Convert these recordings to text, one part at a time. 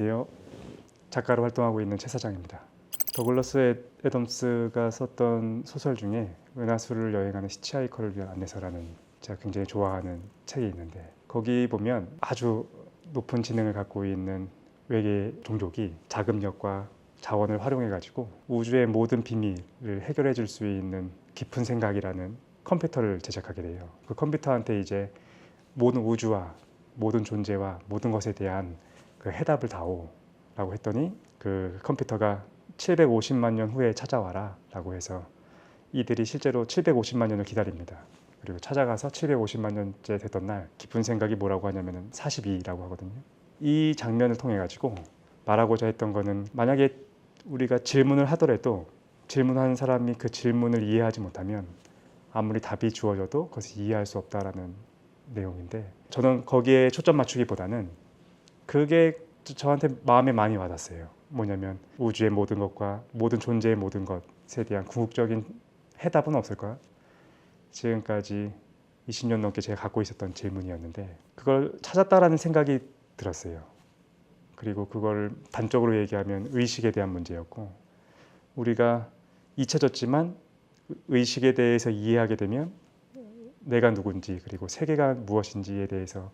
안녕하세요. 작가로 활동하고 있는 최 사장입니다. 더글러스 애덤스가 썼던 소설 중에 은하수를 여행하는 히치하이커를 위한 안내서라는 제가 굉장히 좋아하는 책이 있는데, 거기 보면 아주 높은 지능을 갖고 있는 외계 종족이 자금력과 자원을 활용해 가지고 우주의 모든 비밀을 해결해 줄 수 있는 깊은 생각이라는 컴퓨터를 제작하게 돼요. 그 컴퓨터한테 이제 모든 우주와 모든 존재와 모든 것에 대한 그 해답을 다오 라고 했더니, 그 컴퓨터가 750만 년 후에 찾아와라 라고 해서 이들이 실제로 750만 년을 기다립니다. 그리고 찾아가서 750만 년째 됐던 날 깊은 생각이 뭐라고 하냐면 42라고 하거든요. 이 장면을 통해 가지고 말하고자 했던 거는, 만약에 우리가 질문을 하더라도 질문하는 사람이 그 질문을 이해하지 못하면 아무리 답이 주어져도 그것을 이해할 수 없다라는 내용인데, 저는 거기에 초점 맞추기보다는 그게 저한테 마음에 많이 와닿았어요. 뭐냐면 우주의 모든 것과 모든 존재의 모든 것에 대한 궁극적인 해답은 없을까? 지금까지 20년 넘게 제가 갖고 있었던 질문이었는데 그걸 찾았다라는 생각이 들었어요. 그리고 그걸 단적으로 얘기하면 의식에 대한 문제였고, 우리가 잊혀졌지만 의식에 대해서 이해하게 되면 내가 누군지 그리고 세계가 무엇인지에 대해서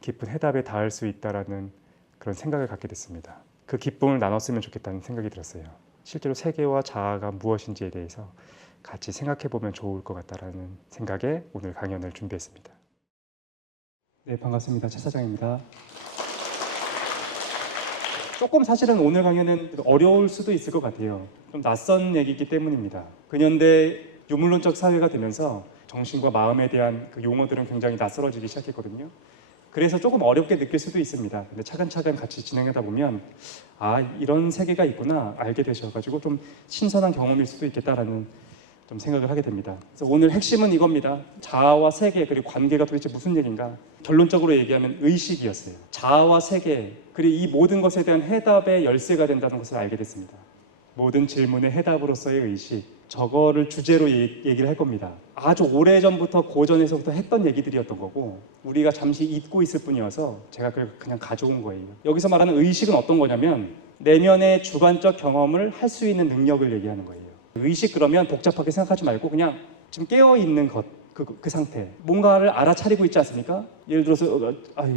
깊은 해답에 닿을 수 있다라는 그런 생각을 갖게 됐습니다. 그 기쁨을 나눴으면 좋겠다는 생각이 들었어요. 실제로 세계와 자아가 무엇인지에 대해서 같이 생각해 보면 좋을 것 같다라는 생각에 오늘 강연을 준비했습니다. 네, 반갑습니다. 최 사장입니다. 조금 사실은 오늘 강연은 어려울 수도 있을 것 같아요. 좀 낯선 얘기이기 때문입니다. 근현대 유물론적 사회가 되면서 정신과 마음에 대한 그 용어들은 굉장히 낯설어지기 시작했거든요. 그래서 조금 어렵게 느낄 수도 있습니다. 근데 차근차근 같이 진행하다 보면 이런 세계가 있구나 알게 되셔가지고 좀 신선한 경험일 수도 있겠다라는 좀 생각을 하게 됩니다. 그래서 오늘 핵심은 이겁니다. 자아와 세계 그리고 관계가 도대체 무슨 얘기인가? 결론적으로 얘기하면 의식이었어요. 자아와 세계 그리고 이 모든 것에 대한 해답의 열쇠가 된다는 것을 알게 됐습니다. 모든 질문의 해답으로서의 의식, 저거를 주제로 얘기를 할 겁니다. 아주 오래전부터 고전에서부터 했던 얘기들이었던 거고 우리가 잠시 잊고 있을 뿐이어서 제가 그냥 가져온 거예요. 여기서 말하는 의식은 어떤 거냐면 내면의 주관적 경험을 할 수 있는 능력을 얘기하는 거예요. 의식 그러면 복잡하게 생각하지 말고 그냥 지금 깨어있는 것, 그 상태, 뭔가를 알아차리고 있지 않습니까? 예를 들어서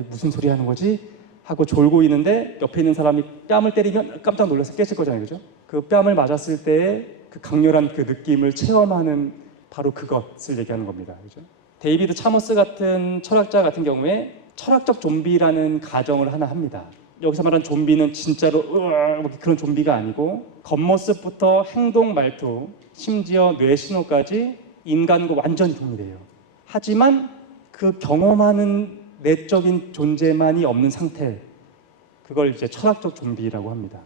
무슨 소리 하는 거지? 하고 졸고 있는데 옆에 있는 사람이 뺨을 때리면 깜짝 놀라서 깨질 거잖아요, 그죠? 그 뺨을 맞았을 때의 그 강렬한 그 느낌을 체험하는 바로 그것을 얘기하는 겁니다, 그죠? 데이비드 차머스 같은 철학자 같은 경우에 철학적 좀비라는 가정을 하나 합니다. 여기서 말하는 좀비는 진짜로 그런 좀비가 아니고 겉모습부터 행동, 말투, 심지어 뇌 신호까지 인간과 완전히 동일해요. 하지만 그 경험하는 내적인 존재만이 없는 상태, 그걸 이제 철학적 좀비라고 합니다.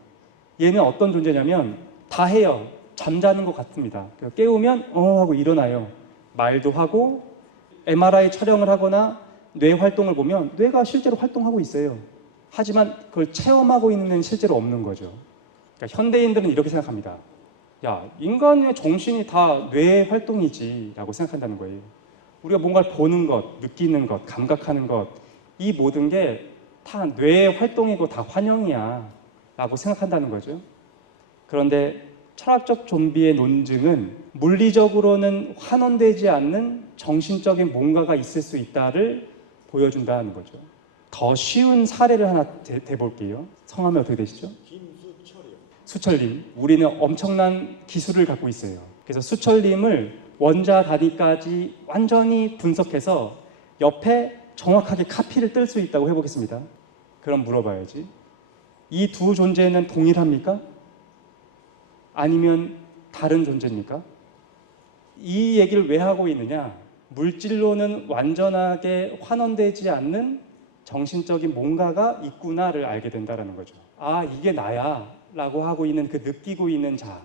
얘는 어떤 존재냐면 다 해요. 잠자는 것 같습니다. 깨우면 하고 일어나요. 말도 하고 MRI 촬영을 하거나 뇌 활동을 보면 뇌가 실제로 활동하고 있어요. 하지만 그걸 체험하고 있는 데는 실제로 없는 거죠. 그러니까 현대인들은 이렇게 생각합니다. 인간의 정신이 다 뇌의 활동이지 라고 생각한다는 거예요. 우리가 뭔가를 보는 것, 느끼는 것, 감각하는 것, 이 모든 게 다 뇌의 활동이고 다 환영이야 라고 생각한다는 거죠. 그런데 철학적 좀비의 논증은 물리적으로는 환원되지 않는 정신적인 뭔가가 있을 수 있다를 보여준다는 거죠. 더 쉬운 사례를 하나 대볼게요. 성함이 어떻게 되시죠? 김수철이요. 수철님. 우리는 엄청난 기술을 갖고 있어요. 그래서 수철님을 원자 단위까지 완전히 분석해서 옆에 정확하게 카피를 뜰 수 있다고 해보겠습니다. 그럼 물어봐야지. 이 두 존재는 동일합니까? 아니면 다른 존재입니까? 이 얘기를 왜 하고 있느냐? 물질로는 완전하게 환원되지 않는 정신적인 뭔가가 있구나를 알게 된다는 거죠. 이게 나야 라고 하고 있는 그 느끼고 있는 자,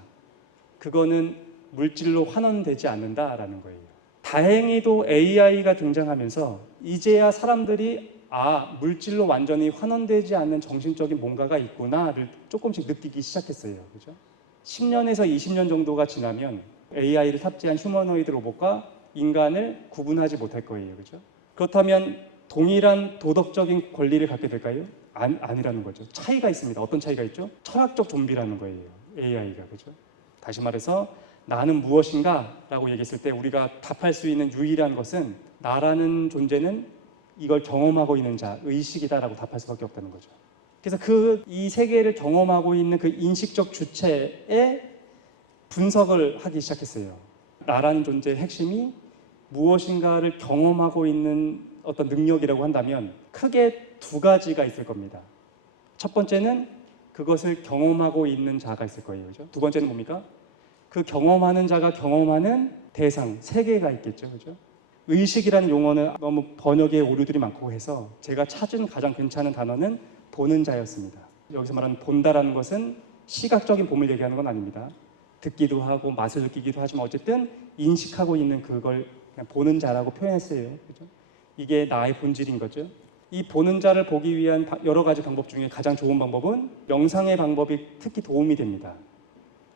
그거는 물질로 환원되지 않는다라는 거예요. 다행히도 AI가 등장하면서 이제야 사람들이 물질로 완전히 환원되지 않는 정신적인 뭔가가 있구나를 조금씩 느끼기 시작했어요. 그죠? 10년에서 20년 정도가 지나면 AI를 탑재한 휴머노이드 로봇과 인간을 구분하지 못할 거예요. 그죠? 그렇다면 동일한 도덕적인 권리를 갖게 될까요? 아니라는 거죠. 차이가 있습니다. 어떤 차이가 있죠? 철학적 좀비라는 거예요. AI가. 그죠? 다시 말해서 나는 무엇인가? 라고 얘기했을 때 우리가 답할 수 있는 유일한 것은 나라는 존재는 이걸 경험하고 있는 자, 의식이다라고 답할 수밖에 없다는 거죠. 그래서 이 세계를 경험하고 있는 그 인식적 주체의 분석을 하기 시작했어요. 나라는 존재의 핵심이 무엇인가를 경험하고 있는 어떤 능력이라고 한다면 크게 두 가지가 있을 겁니다. 첫 번째는 그것을 경험하고 있는 자가 있을 거예요. 그죠? 두 번째는 뭡니까? 그 경험하는 자가 경험하는 대상, 세계가 있겠죠. 그죠? 의식이라는 용어는 너무 번역에 오류들이 많고 해서 제가 찾은 가장 괜찮은 단어는 보는 자였습니다. 여기서 말하는 본다라는 것은 시각적인 봄을 얘기하는 건 아닙니다. 듣기도 하고 맛을 느끼기도 하지만 어쨌든 인식하고 있는 그걸 그냥 보는 자라고 표현했어요. 그죠? 이게 나의 본질인 거죠. 이 보는 자를 보기 위한 여러 가지 방법 중에 가장 좋은 방법은 명상의 방법이 특히 도움이 됩니다.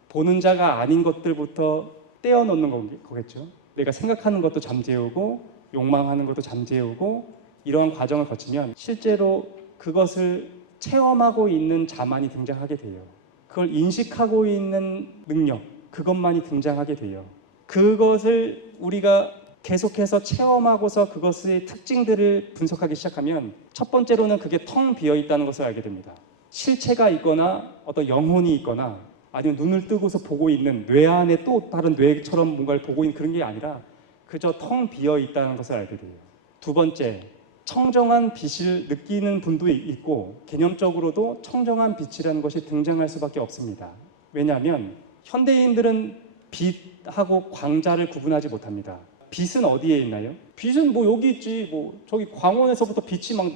보는 자가 아닌 것들부터 떼어놓는 거겠죠. 내가 생각하는 것도 잠재우고 욕망하는 것도 잠재우고 이러한 과정을 거치면 실제로 그것을 체험하고 있는 자만이 등장하게 돼요. 그걸 인식하고 있는 능력, 그것만이 등장하게 돼요. 그것을 우리가 계속해서 체험하고서 그것의 특징들을 분석하기 시작하면 첫 번째로는 그게 텅 비어 있다는 것을 알게 됩니다. 실체가 있거나 어떤 영혼이 있거나 아니면 눈을 뜨고서 보고 있는 뇌 안에 또 다른 뇌처럼 뭔가를 보고 있는 그런 게 아니라 그저 텅 비어 있다는 것을 알게 돼요. 두 번째, 청정한 빛을 느끼는 분도 있고 개념적으로도 청정한 빛이라는 것이 등장할 수밖에 없습니다. 왜냐하면 현대인들은 빛하고 광자를 구분하지 못합니다. 빛은 어디에 있나요? 빛은 뭐 여기 있지, 뭐 저기 광원에서부터 빛이 막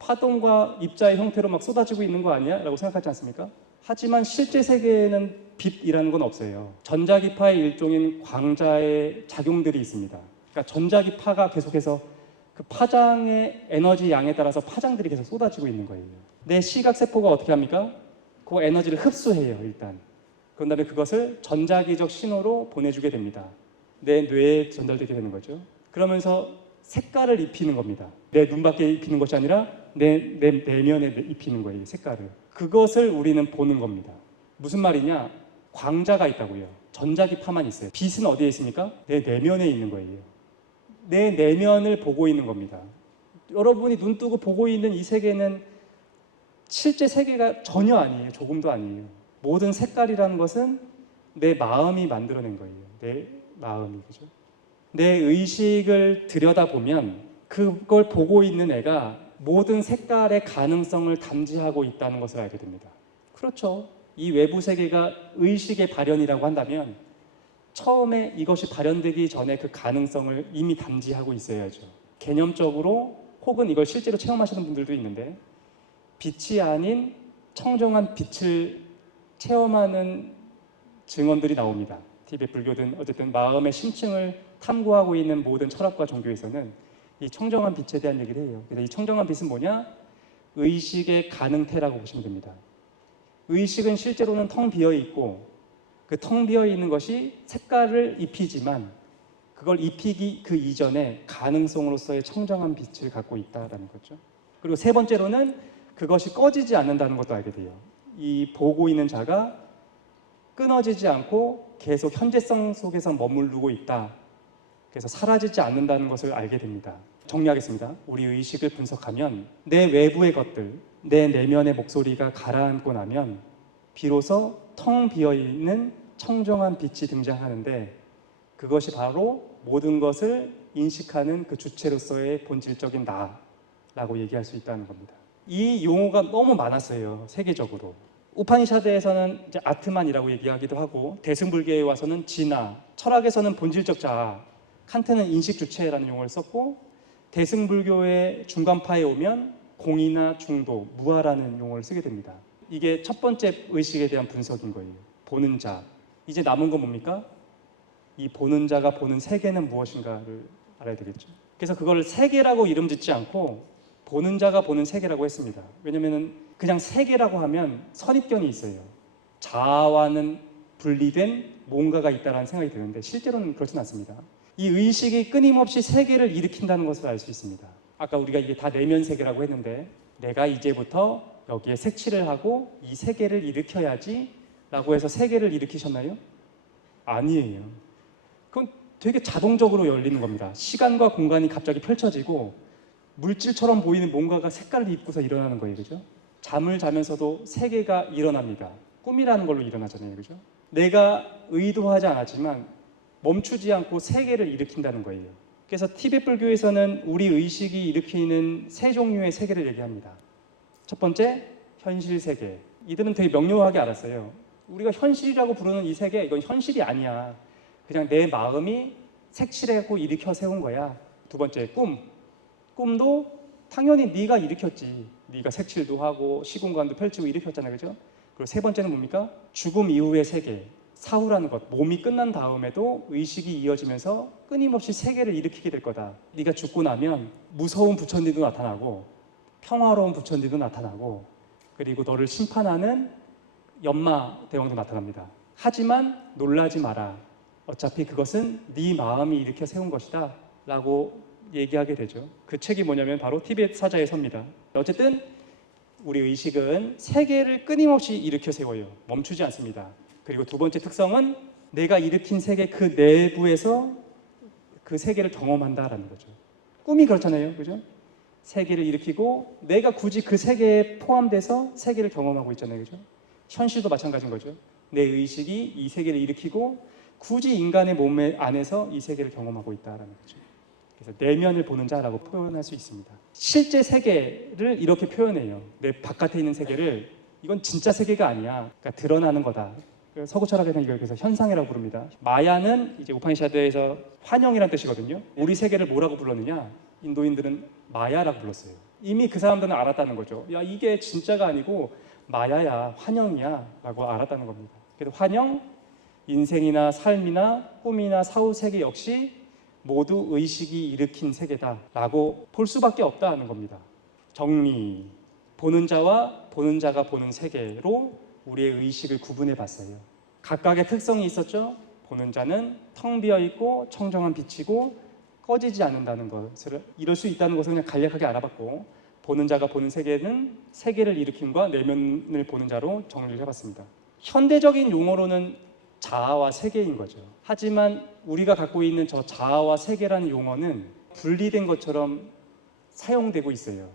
파동과 입자의 형태로 막 쏟아지고 있는 거 아니야? 라고 생각하지 않습니까? 하지만 실제 세계에는 빛이라는 건 없어요. 전자기파의 일종인 광자의 작용들이 있습니다. 그러니까 전자기파가 계속해서 그 파장의 에너지 양에 따라서 파장들이 계속 쏟아지고 있는 거예요. 내 시각세포가 어떻게 합니까? 그 에너지를 흡수해요, 일단. 그런 다음에 그것을 전자기적 신호로 보내주게 됩니다. 내 뇌에 전달되게 되는 거죠. 그러면서 색깔을 입히는 겁니다. 내 눈밖에 입히는 것이 아니라 내 내면에 입히는 거예요, 색깔을. 그것을 우리는 보는 겁니다. 무슨 말이냐? 광자가 있다고요. 전자기파만 있어요. 빛은 어디에 있습니까? 내 내면에 있는 거예요. 내 내면을 보고 있는 겁니다. 여러분이 눈 뜨고 보고 있는 이 세계는 실제 세계가 전혀 아니에요. 조금도 아니에요. 모든 색깔이라는 것은 내 마음이 만들어낸 거예요. 내 마음이. 그죠? 내 의식을 들여다보면 그걸 보고 있는 애가 모든 색깔의 가능성을 담지하고 있다는 것을 알게 됩니다. 그렇죠. 이 외부 세계가 의식의 발현이라고 한다면 처음에 이것이 발현되기 전에 그 가능성을 이미 담지하고 있어야죠. 개념적으로 혹은 이걸 실제로 체험하시는 분들도 있는데 빛이 아닌 청정한 빛을 체험하는 증언들이 나옵니다. 티베트 불교든 어쨌든 마음의 심층을 탐구하고 있는 모든 철학과 종교에서는 이 청정한 빛에 대한 얘기를 해요. 그래서 이 청정한 빛은 뭐냐? 의식의 가능태라고 보시면 됩니다. 의식은 실제로는 텅 비어 있고 그 텅 비어 있는 것이 색깔을 입히지만 그걸 입히기 그 이전에 가능성으로서의 청정한 빛을 갖고 있다는 거죠. 그리고 세 번째로는 그것이 꺼지지 않는다는 것도 알게 돼요. 이 보고 있는 자가 끊어지지 않고 계속 현재성 속에서 머무르고 있다. 그래서 사라지지 않는다는 것을 알게 됩니다. 정리하겠습니다. 우리 의식을 분석하면 내 외부의 것들, 내 내면의 목소리가 가라앉고 나면 비로소 텅 비어있는 청정한 빛이 등장하는데 그것이 바로 모든 것을 인식하는 그 주체로서의 본질적인 나라고 얘기할 수 있다는 겁니다. 이 용어가 너무 많았어요. 세계적으로. 우파니샤드에서는 이제 아트만이라고 얘기하기도 하고 대승불교에 와서는 진화, 철학에서는 본질적 자아, 칸트는 인식 주체라는 용어를 썼고 대승불교의 중간파에 오면 공이나 중도, 무아라는 용어를 쓰게 됩니다. 이게 첫 번째 의식에 대한 분석인 거예요. 보는 자. 이제 남은 건 뭡니까? 이 보는 자가 보는 세계는 무엇인가를 알아야 되겠죠. 그래서 그걸 세계라고 이름 짓지 않고 보는 자가 보는 세계라고 했습니다. 왜냐하면 그냥 세계라고 하면 선입견이 있어요. 자아와는 분리된 뭔가가 있다는 생각이 드는데 실제로는 그렇진 않습니다. 이 의식이 끊임없이 세계를 일으킨다는 것을 알 수 있습니다. 아까 우리가 이게 다 내면 세계라고 했는데 내가 이제부터 여기에 색칠을 하고 이 세계를 일으켜야지 라고 해서 세계를 일으키셨나요? 아니에요. 그건 되게 자동적으로 열리는 겁니다. 시간과 공간이 갑자기 펼쳐지고 물질처럼 보이는 뭔가가 색깔을 입고서 일어나는 거예요. 그죠? 잠을 자면서도 세계가 일어납니다. 꿈이라는 걸로 일어나잖아요. 그죠? 내가 의도하지 않았지만 멈추지 않고 세계를 일으킨다는 거예요. 그래서 티베트 불교에서는 우리 의식이 일으키는 세 종류의 세계를 얘기합니다. 첫 번째, 현실 세계. 이들은 되게 명료하게 알았어요. 우리가 현실이라고 부르는 이 세계, 이건 현실이 아니야. 그냥 내 마음이 색칠하고 일으켜 세운 거야. 두 번째, 꿈. 꿈도 당연히 네가 일으켰지. 네가 색칠도 하고 시공간도 펼치고 일으켰잖아요. 그죠? 그리고 세 번째는 뭡니까? 죽음 이후의 세계. 사후라는 것. 몸이 끝난 다음에도 의식이 이어지면서 끊임없이 세계를 일으키게 될 거다. 네가 죽고 나면 무서운 부처님도 나타나고 평화로운 부처님도 나타나고 그리고 너를 심판하는 연마 대왕도 나타납니다. 하지만 놀라지 마라. 어차피 그것은 네 마음이 일으켜 세운 것이다 라고 얘기하게 되죠. 그 책이 뭐냐면 바로 티베트 사자의 서입니다. 어쨌든 우리 의식은 세계를 끊임없이 일으켜 세워요. 멈추지 않습니다. 그리고 두 번째 특성은 내가 일으킨 세계 그 내부에서 그 세계를 경험한다라는 거죠. 꿈이 그렇잖아요. 그죠? 세계를 일으키고 내가 굳이 그 세계에 포함돼서 세계를 경험하고 있잖아요. 그죠? 현실도 마찬가지인 거죠. 내 의식이 이 세계를 일으키고 굳이 인간의 몸 안에서 이 세계를 경험하고 있다라는 거죠. 그래서 내면을 보는 자라고 표현할 수 있습니다. 실제 세계를 이렇게 표현해요. 내 바깥에 있는 세계를 이건 진짜 세계가 아니야. 그러니까 드러나는 거다. 서구 철학에서는 이걸 그래서 현상이라고 부릅니다. 마야는 이제 우파니샤드에서 환영이라는 뜻이거든요. 우리 세계를 뭐라고 불렀느냐? 인도인들은 마야라고 불렀어요. 이미 그 사람들은 알았다는 거죠. 야, 이게 진짜가 아니고 마야야, 환영이야 라고 알았다는 겁니다. 그래서 환영, 인생이나 삶이나 꿈이나 사후 세계 역시 모두 의식이 일으킨 세계다라고 볼 수밖에 없다는 겁니다. 정리, 보는 자와 보는 자가 보는 세계로 우리의 의식을 구분해 봤어요. 각각의 특성이 있었죠. 보는 자는 텅 비어 있고 청정한 빛이고 꺼지지 않는다는 것을 이럴 수 있다는 것을 그냥 간략하게 알아봤고 보는 자가 보는 세계는 세계를 일으킴과 내면을 보는 자로 정리를 해봤습니다. 현대적인 용어로는 자아와 세계인 거죠. 하지만 우리가 갖고 있는 저 자아와 세계라는 용어는 분리된 것처럼 사용되고 있어요.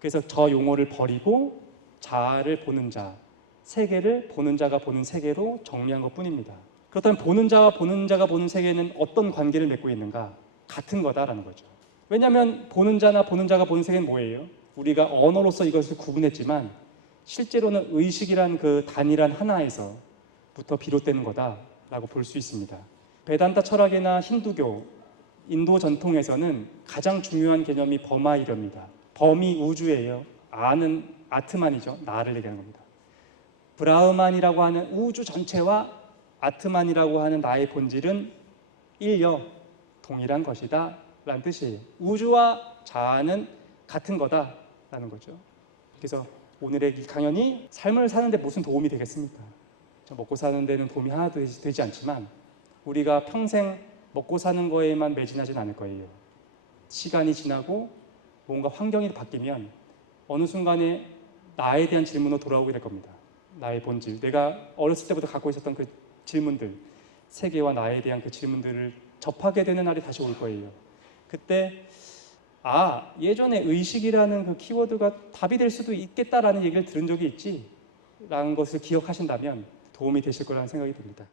그래서 저 용어를 버리고 자아를 보는 자, 세계를 보는 자가 보는 세계로 정리한 것뿐입니다. 그렇다면 보는 자와 보는 자가 보는 세계는 어떤 관계를 맺고 있는가? 같은 거다라는 거죠. 왜냐하면 보는 자나 보는 자가 보는 세계는 뭐예요? 우리가 언어로서 이것을 구분했지만 실제로는 의식이란 그 단일한 하나에서부터 비롯되는 거다라고 볼 수 있습니다. 베단타 철학이나 힌두교, 인도 전통에서는 가장 중요한 개념이 범아이려입니다. 범이 우주예요. 아는 아트만이죠. 나를 얘기하는 겁니다. 브라흐만이라고 하는 우주 전체와 아트만이라고 하는 나의 본질은 일여, 동일한 것이다 라는 뜻이에요. 우주와 자아는 같은 거다라는 거죠. 그래서 오늘의 이 강연이 삶을 사는데 무슨 도움이 되겠습니까? 저 먹고 사는 데는 도움이 하나도 되지 않지만 우리가 평생 먹고 사는 거에만 매진하진 않을 거예요. 시간이 지나고 뭔가 환경이 바뀌면 어느 순간에 나에 대한 질문으로 돌아오게 될 겁니다. 나의 본질, 내가 어렸을 때부터 갖고 있었던 그 질문들, 세계와 나에 대한 그 질문들을 접하게 되는 날이 다시 올 거예요. 그때 예전에 의식이라는 그 키워드가 답이 될 수도 있겠다라는 얘기를 들은 적이 있지 라는 것을 기억하신다면 도움이 되실 거라는 생각이 듭니다.